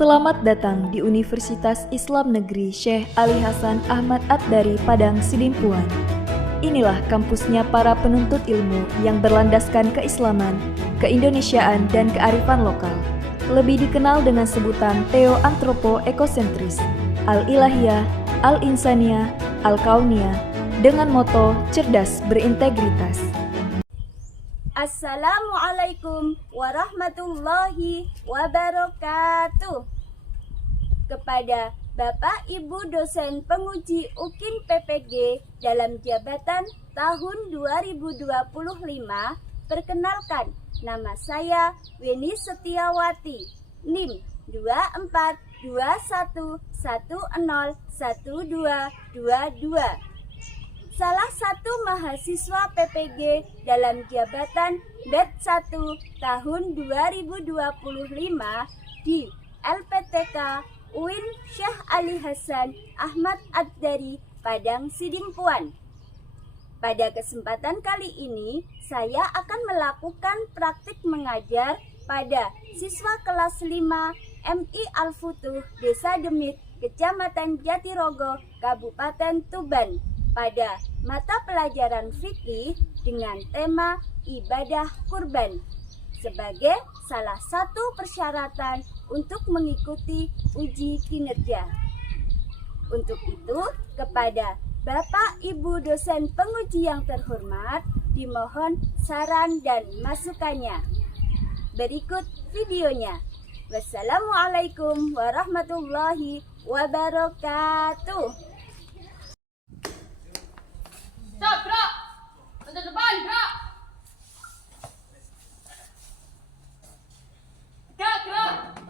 Selamat datang di Universitas Islam Negeri Syekh Ali Hasan Ahmad At-Dari Padang Sidimpuan. Inilah kampusnya para penuntut ilmu yang berlandaskan keislaman, keindonesiaan, dan kearifan lokal. Lebih dikenal dengan sebutan Theo Antropo Ekosentris, Al-Ilahiyah, Al-Insaniyah, Al-Kauniyah, dengan moto cerdas berintegritas. Assalamualaikum warahmatullahi wabarakatuh. Kepada Bapak Ibu dosen penguji UKIN PPG dalam jabatan tahun 2025, perkenalkan, nama saya Weni Setiawati, NIM 2421101222. Salah satu mahasiswa PPG dalam jabatan batch 1 tahun 2025 di LPTK UIN Syekh Ali Hasan Ahmad At-Dari Padang Sidimpuan. Pada kesempatan kali ini, saya akan melakukan praktik mengajar pada siswa kelas 5 MI Al-Futuh Desa Demit, Kecamatan Jatirogo, Kabupaten Tuban, pada mata pelajaran fikih dengan tema ibadah kurban sebagai salah satu persyaratan untuk mengikuti uji kinerja. Untuk itu, kepada Bapak Ibu dosen penguji yang terhormat, dimohon saran dan masukannya. Berikut videonya. Wassalamualaikum warahmatullahi wabarakatuh. Stop, gerak! Untuk depan, gerak! Gerak, gerak!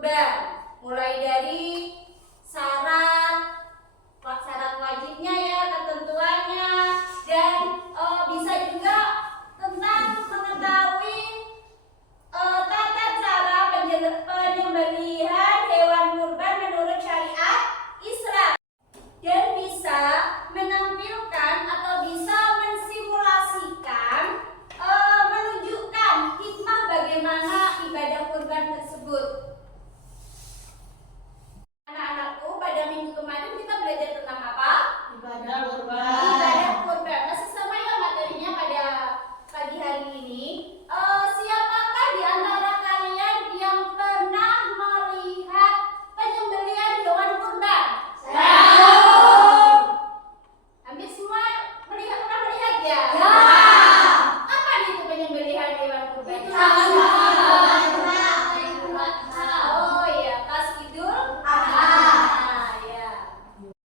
kurban, mulai dari syarat wajibnya ya, ketentuannya, dan bisa juga tentang mengetahui tata cara penyembelihan hewan kurban menurut syariat Islam, dan bisa menampilkan atau bisa mensimulasikan menunjukkan hikmah bagaimana ibadah kurban tersebut. Anak-anakku, pada minggu kemarin kita belajar tentang apa? Ibadah kurban. Ibadah kurban. Masih sama ya materinya pada pagi hari ini. Siapakah di antara kalian yang pernah melihat penyembelihan hewan kurban? Hampir semua pernah melihat ya? Ya. Apa itu penyembelihan hewan kurban? Oh iya, pas Idul Adha. Ya.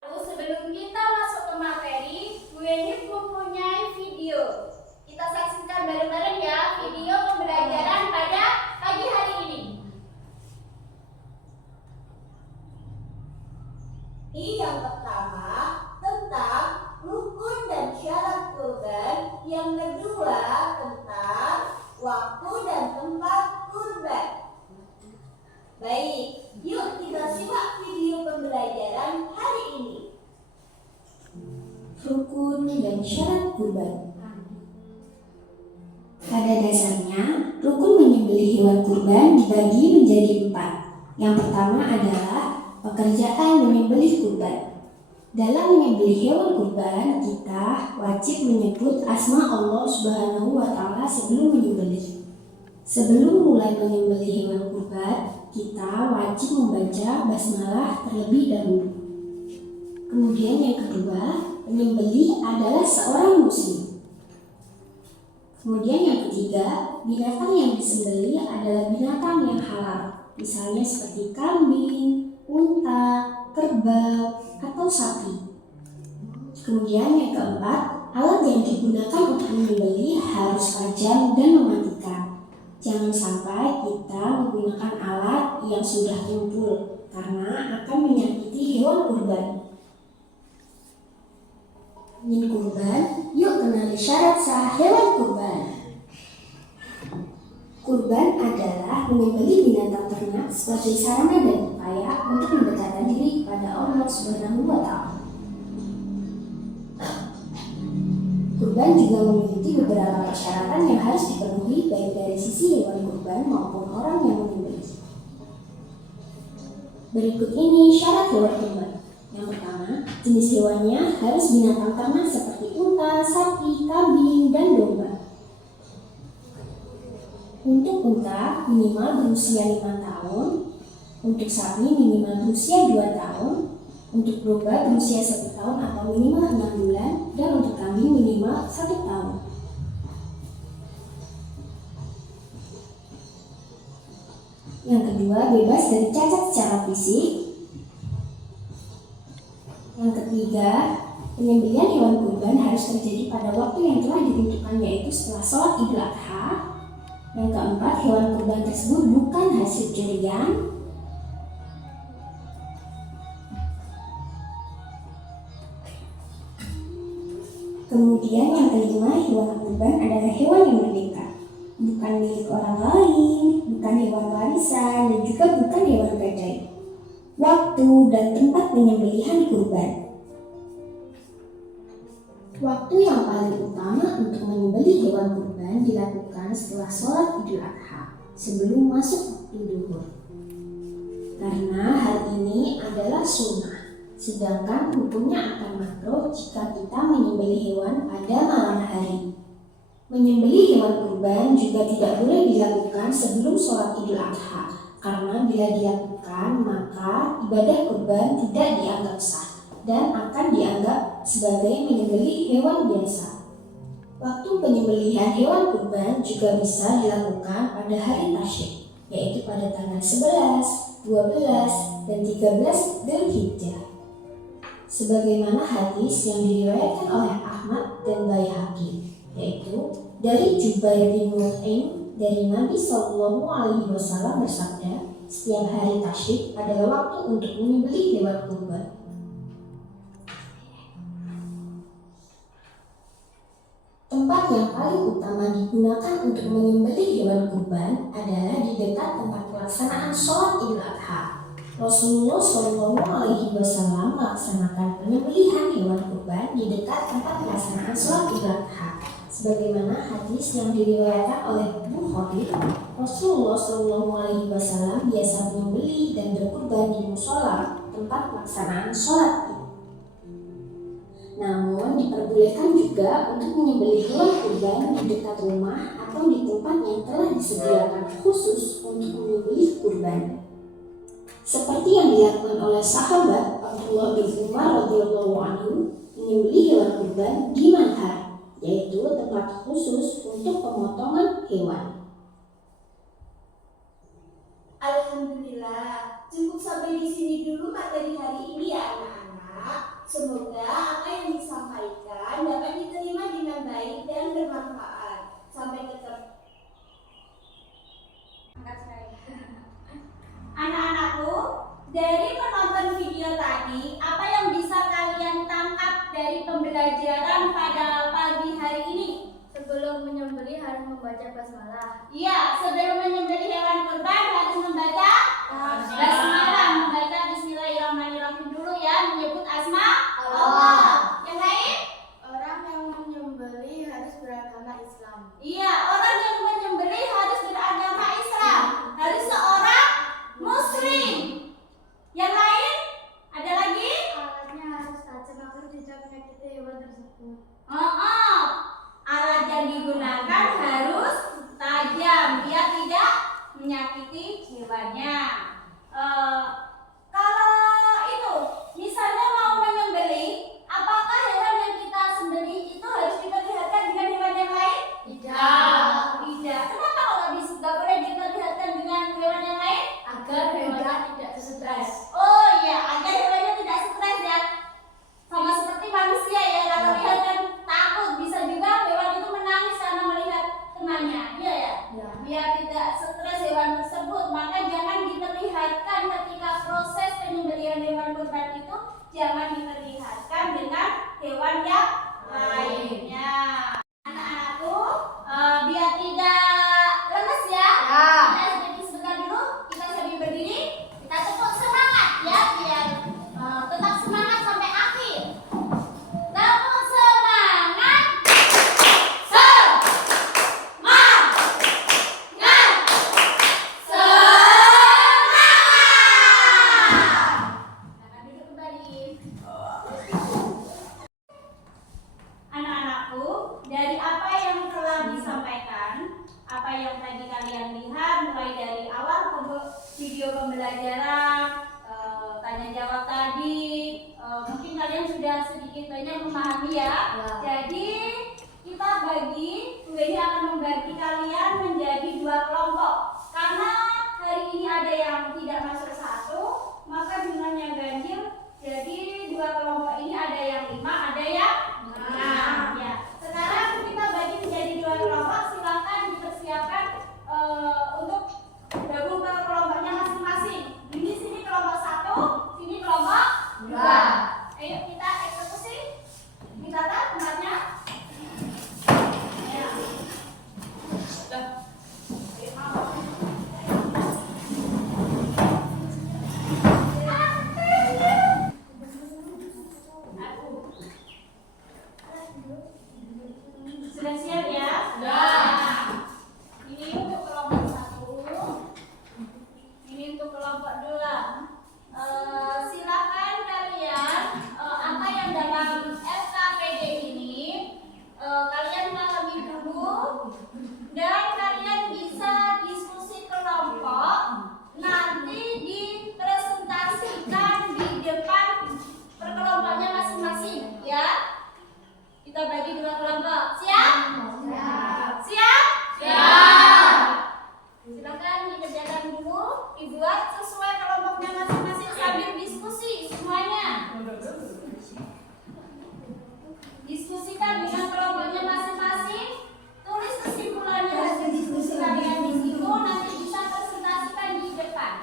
Lalu sebelum kita masuk ke materi, Bu Eni mempunyai video. Kita saksikan bareng-bareng ya video pembelajaran pada pagi hari ini. Yang pertama tentang rukun dan syarat kurban, yang kedua tentang waktu dan tempat kurban. Baik, yuk kita simak video pembelajaran hari ini. Rukun dan syarat kurban. Pada dasarnya, rukun menyembelih hewan kurban dibagi menjadi 4. Yang pertama adalah pekerjaan menyembelih kurban. Dalam menyembelih hewan kurban, kita wajib menyebut asma Allah Subhanahu wa Ta'ala sebelum menyembelih. Sebelum mulai menyembelih hewan kurban, kita wajib membaca basmalah terlebih dahulu. Kemudian yang kedua, penyembelih adalah seorang muslim. Kemudian yang ketiga, binatang yang disembelih adalah binatang yang halal, misalnya seperti kambing, unta, kerbau, atau sapi. Kemudian yang keempat, alat yang digunakan untuk menyembelih harus tajam dan mematikan. Jangan sampai kita menggunakan alat yang sudah tumpul karena akan menyakiti hewan kurban. Ingin kurban, yuk kenali syarat sah hewan kurban. Kurban adalah menyembelih binatang ternak sebagai sarana dan upaya untuk mendekatkan diri kepada Allah Subhanahu wa Ta'ala. Kurban juga memiliki beberapa persyaratan yang harus dipenuhi baik dari sisi hewan kurban maupun orang yang menyembelih. Berikut ini syarat hewan kurban. Yang pertama, jenis hewannya harus binatang ternak seperti unta, sapi, kambing, dan domba. Untuk unta minimal berusia 5 tahun, untuk sapi minimal berusia 2 tahun, untuk domba berusia 1 tahun atau minimal 6 bulan, dan untuk kambing minimal 1 tahun. Yang kedua, bebas dari cacat secara fisik. Yang ketiga, penyembelihan hewan kurban harus terjadi pada waktu yang telah ditentukan, yaitu setelah sholat Idul Adha. Yang keempat, hewan kurban tersebut bukan hasil curian. Kemudian yang kelima, hewan kurban adalah hewan yang merdeka, bukan milik orang lain, bukan hewan warisan, dan juga bukan hewan gadai. Waktu dan tempat penyembelihan kurban. Waktu yang paling utama untuk menyembelih hewan kurban dilakukan setelah sholat Idul Adha, sebelum masuk waktu duhur. Karena hal ini adalah sunnah, sedangkan hukumnya akan makruh jika kita menyembelih hewan pada malam hari. Menyembelih hewan kurban juga tidak boleh dilakukan sebelum sholat Idul Adha, karena bila dilakukan maka ibadah kurban tidak dianggap sah dan akan dianggap sebagai menyembelih hewan biasa. Waktu penyembelihan hewan kurban juga bisa dilakukan pada hari tasyrik, yaitu pada tanggal 11, 12, dan 13 Dzulhijjah. Sebagaimana hadis yang diriwayatkan oleh Ahmad dan Baihaqi, yaitu dari Jubair bin Mut'im dari Nabi SAW bersabda, setiap hari tasyrik adalah waktu untuk menyembelih hewan kurban. Tempat yang paling utama digunakan untuk menyembelih hewan kurban adalah di dekat tempat pelaksanaan sholat Idul Adha. Rasulullah Shallallahu Alaihi Wasallam melaksanakan penyembelihan hewan kurban di dekat tempat pelaksanaan sholat Idul Adha. Sebagaimana hadis yang diriwayatkan oleh Bukhari, Rasulullah Shallallahu Alaihi Wasallam biasa menyembelih dan berkurban di musola tempat pelaksanaan sholat. Namun diperbolehkan juga untuk menyembelih hewan kurban di dekat rumah atau di tempat yang telah disediakan khusus untuk menyembelih kurban. Seperti yang dilakukan oleh sahabat Abdullah bin Umar radhiyallahu anhu menyembelih hewan kurban di manhar, yaitu tempat khusus untuk pemotongan hewan. Alhamdulillah, cukup sampai di sini dulu materi hari ini ya anak-anak. Semoga apa yang disampaikan dapat diterima dengan baik dan bermanfaat. Sampai ketemu. Anak-anakku, dari menonton video tadi, apa yang bisa kalian tangkap dari pembelajaran pada pagi hari ini? Sebelum menyembelih harus membaca basmalah. Iya, sebelum menyembelih hewan kurban harus membaca basmalah, membaca Bismillahirrahmanirrahim dulu ya, menyebut asma Allah. Yang lain? Orang yang menyembelih harus beragama Islam. Iya, orang yang menyembelih harus beragama Islam, harus seorang Muslim. Yang lain? Ada lagi? Alatnya harus tajam agar tidak menyakiti hewan tersebut. Alat yang digunakan harus tajam biar tidak menyakiti hewannya. Kalau itu, misalnya mau menyembelih, apakah hewan yang kita sembelih itu harus diperlihatkan dengan hewan yang lain? Tidak. Kenapa kalau tidak boleh diperlihatkan dengan hewan yang lain? Agar hewan tidak stres. Oh iya, agar hewannya tidak stres ya. Sama seperti manusia ya, kalau lihat kan takut, bisa juga hewan itu menangis karena melihat temannya. Iya ya? Biar tidak stres hewan tersebut, maka jangan diperlihatkan ketika proses penyembelihan hewan kurban itu, jangan diperlihatkan dengan hewan yang lainnya. Anak-anakku, biar tidak lemes ya. Kita sedikit sebentar dulu, kita sambil berdiri, kita tepuk semangat ya, biar tetap semangat sampai akhir. Tepuk semangat. Anak-anakku, dari apa yang telah disampaikan, apa yang tadi kalian lihat, mulai dari awal video pembelajaran, tanya jawab tadi, mungkin kalian sudah sedikit banyak memahami ya. Jadi kita ini akan membagi kalian menjadi 2 kelompok. Karena hari ini ada yang tidak masuk 1, maka jumlahnya ganjil. Jadi 2 kelompok ini ada yang 5, ada yang 6. Ya. Sekarang kita bagi menjadi 2 kelompok. Silakan dipersiapkan untuk gabung ke kelompoknya masing-masing. Ini sini kelompok 1, sini kelompok 2. Ayo kita eksekusi. Ditata tempatnya. Ya. Sudah siap ya? Ini untuk kelompok 1, ini untuk kelompok 2. Silakan kalian apa yang dalam SKPD ini kalian pahami dulu dan kalian bisa diskusi kelompok, nanti dipresentasikan di depan perkelompoknya masing-masing ya. Kita bagi 2 kelompok. Siap? Siap? Silakan dikerjakan dulu, dibuat sesuai kelompoknya masing-masing sambil diskusi semuanya. Diskusikan dengan kelompoknya masing-masing. Tulis kesimpulannya hasil diskusi kalian di situ, nanti bisa presentasikan di depan.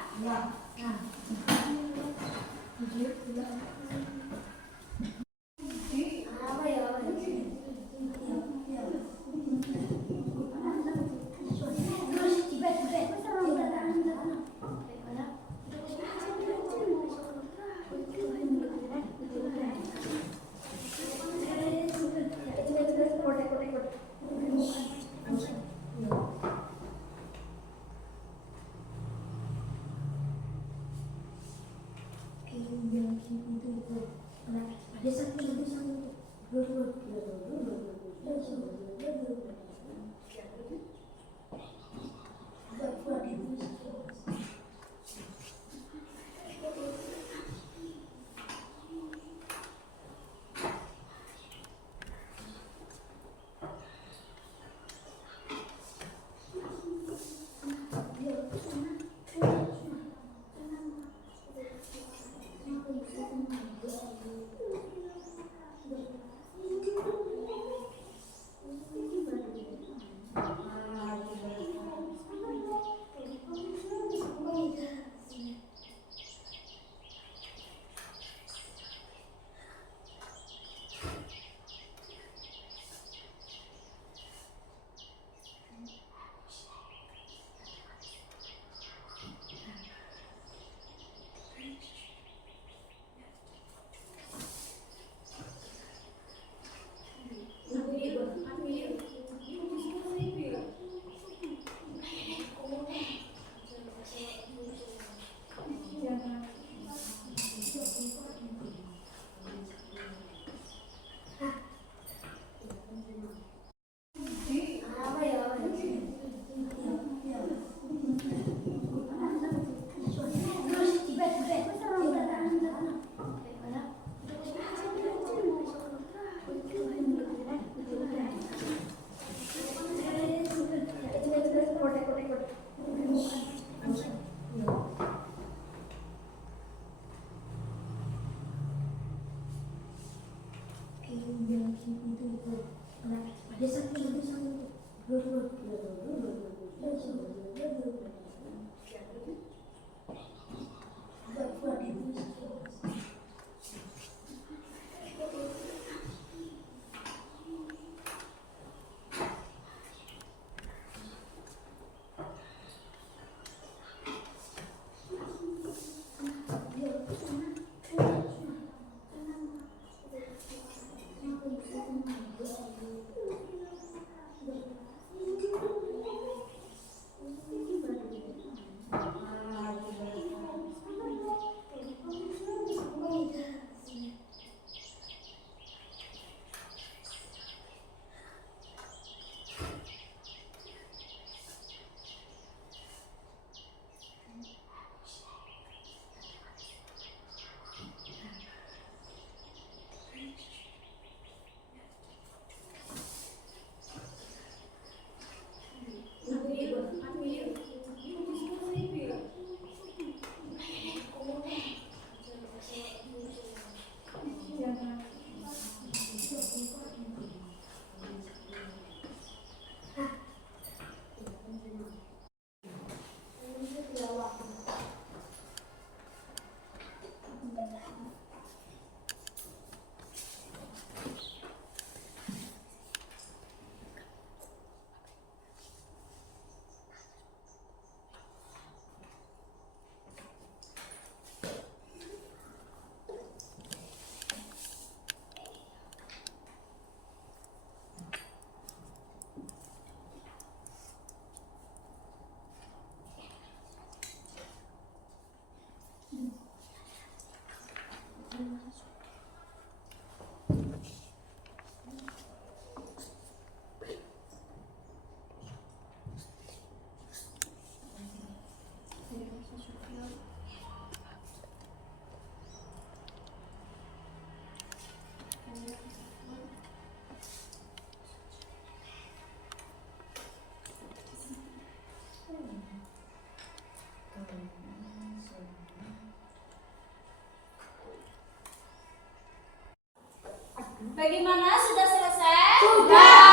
Bagaimana? Sudah selesai? Sudah.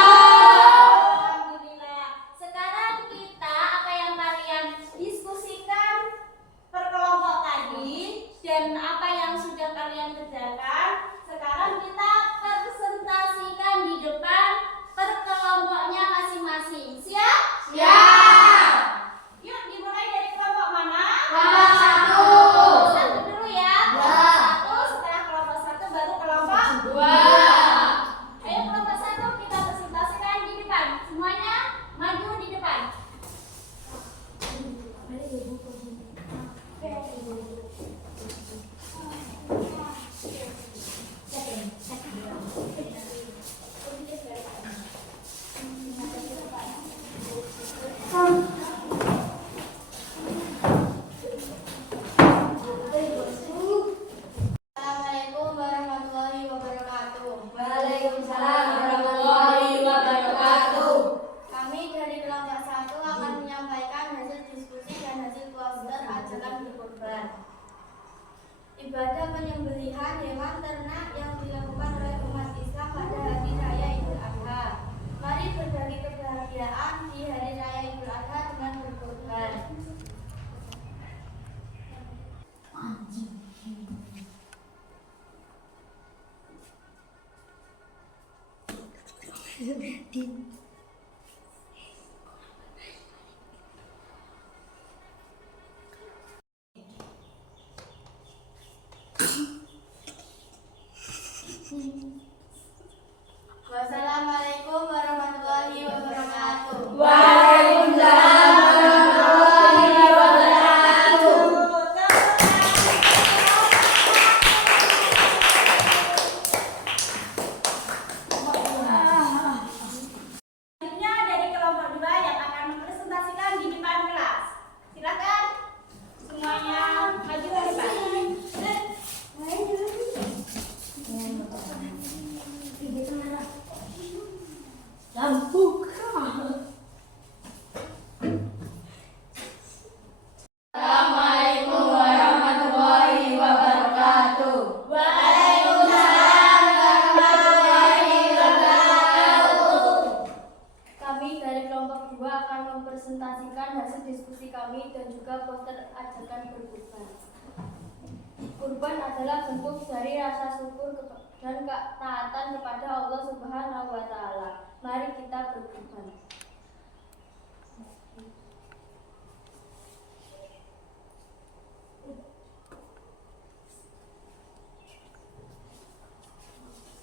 Alhamdulillah. Sekarang kita apa yang kalian diskusikan perkelompokan Ibadah penyembelihan hewan ternak yang dilakukan oleh umat Islam pada hari raya Idul Adha. Mari berbagi kebahagiaan di hari raya Idul Adha dengan berkurban. Wassalamualaikum warahmatullahi wabarakatuh. Waalaikumsalam warahmatullahi wabarakatuh. Selanjutnya dari kelompok 2 yang akan mempresentasikan di depan kelas. Silakan semuanya maju ke depan. Assalamualaikum warahmatullahi wabarakatuh. Waalaikumsalam warahmatullahi wabarakatuh. Kami dari kelompok 2 akan mempresentasikan hasil diskusi kami dan juga poster ajakan berkurban. Kurban adalah bentuk dari rasa syukur dan ketaatan kepada Allah Subhanahu wa Ta'ala. Mari kita berkurban.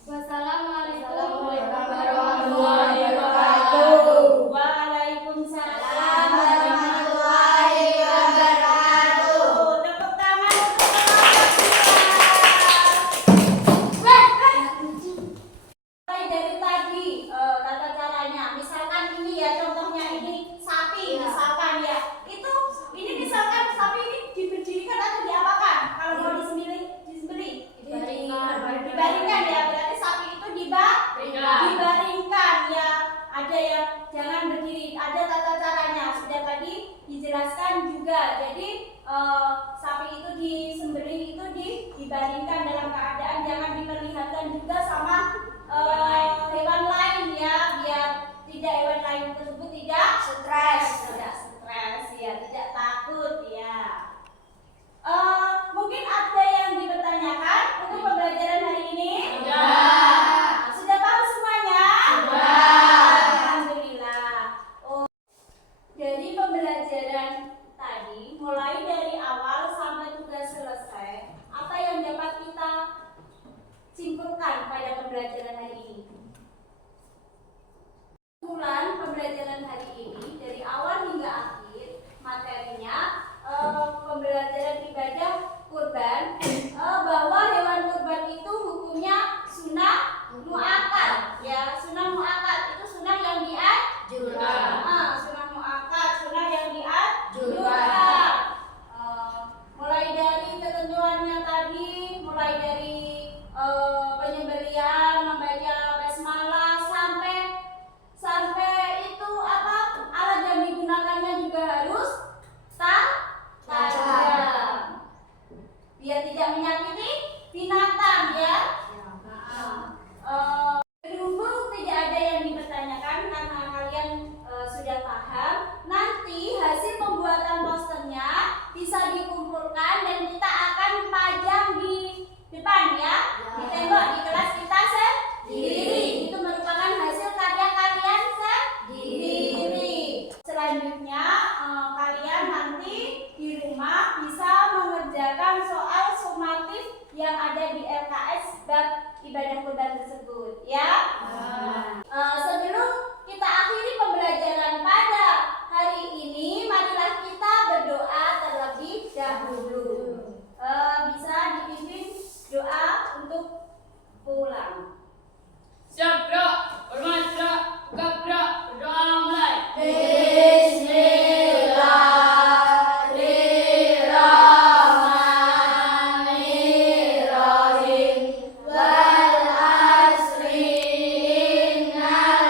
Wassalamualaikum warahmatullahi wabarakatuh. Waalaikumsalam warahmatullahi wabarakatuh. Tepuk tangan untuk mulai dari tadi tata caranya. Misalkan ini ya, contohnya ini sapi, misalkan ya. Ini misalkan sapi ini diberdirikan atau diapakan? Kalau mau disembelih? Dibaringkan ya, berarti sapi itu dibaringkan ya. Ada yang jangan berdiri, ada tata caranya. Sudah tadi dijelaskan juga. Jadi sapi itu disembelih itu dibaringkan dalam keadaan jangan diperlihatkan juga sama hewan lain ya, biar tidak hewan lain tersebut tidak stres ya, tidak takut ya. Mungkin ada yang dipertanyakan untuk pembelajaran hari ini? Sudah paham semuanya? Alhamdulillah. Jadi pembelajaran tadi mulai dari awal sampai tugas selesai, apa yang dapat kita simpulkan pada pembelajaran hari ini? Kesimpulan pembelajaran hari ini dari awal hingga akhir materinya pembelajaran ibadah kurban, bahwa hewan kurban itu hukumnya sunnah muakkad ya. Sunnah muakkad itu sunnah yang dianjurkan. Sunnah muakkad, sunnah yang dianjurkan. Mulai dari ketentuannya tadi, mulai dari penyembelihan, membaca basmalah sampai itu alat yang digunakannya juga harus tajam biar tidak menyakiti binatang ya. Berhubung tidak ada yang dipertanyakan karena kalian sudah paham, nanti hasil pembuatan posternya bisa dikumpulkan dan kita akan pajang di depan ya, di tembok di kelas kita sendiri. Itu merupakan hasil karya kalian sendiri. Selanjutnya kalian nanti di rumah bisa mengerjakan soal sumatif yang ada di LKS bab ibadah kurban tersebut ya. Sebelum kita akhiri pembelajaran pada hari ini, marilah kita berdoa terlebih dahulu. Bisa dipimpin doa untuk pulang. Siap, bro. Hormat, bro. Buka, bro. Berdoa mulai. Bismillahirrahmanirrahim. Wal asri innal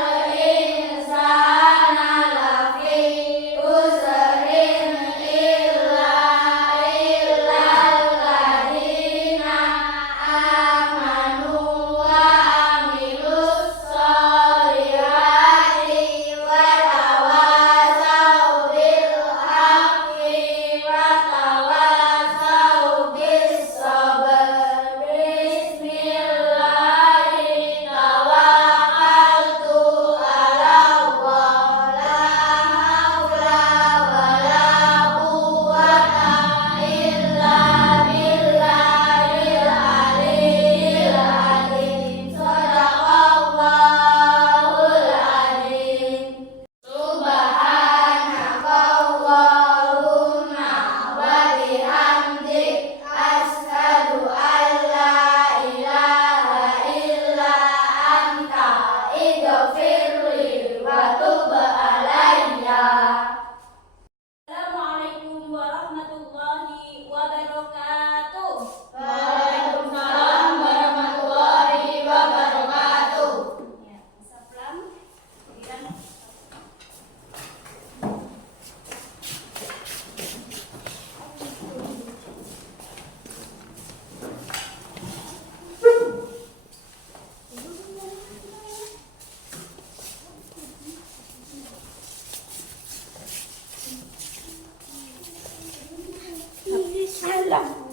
Islam.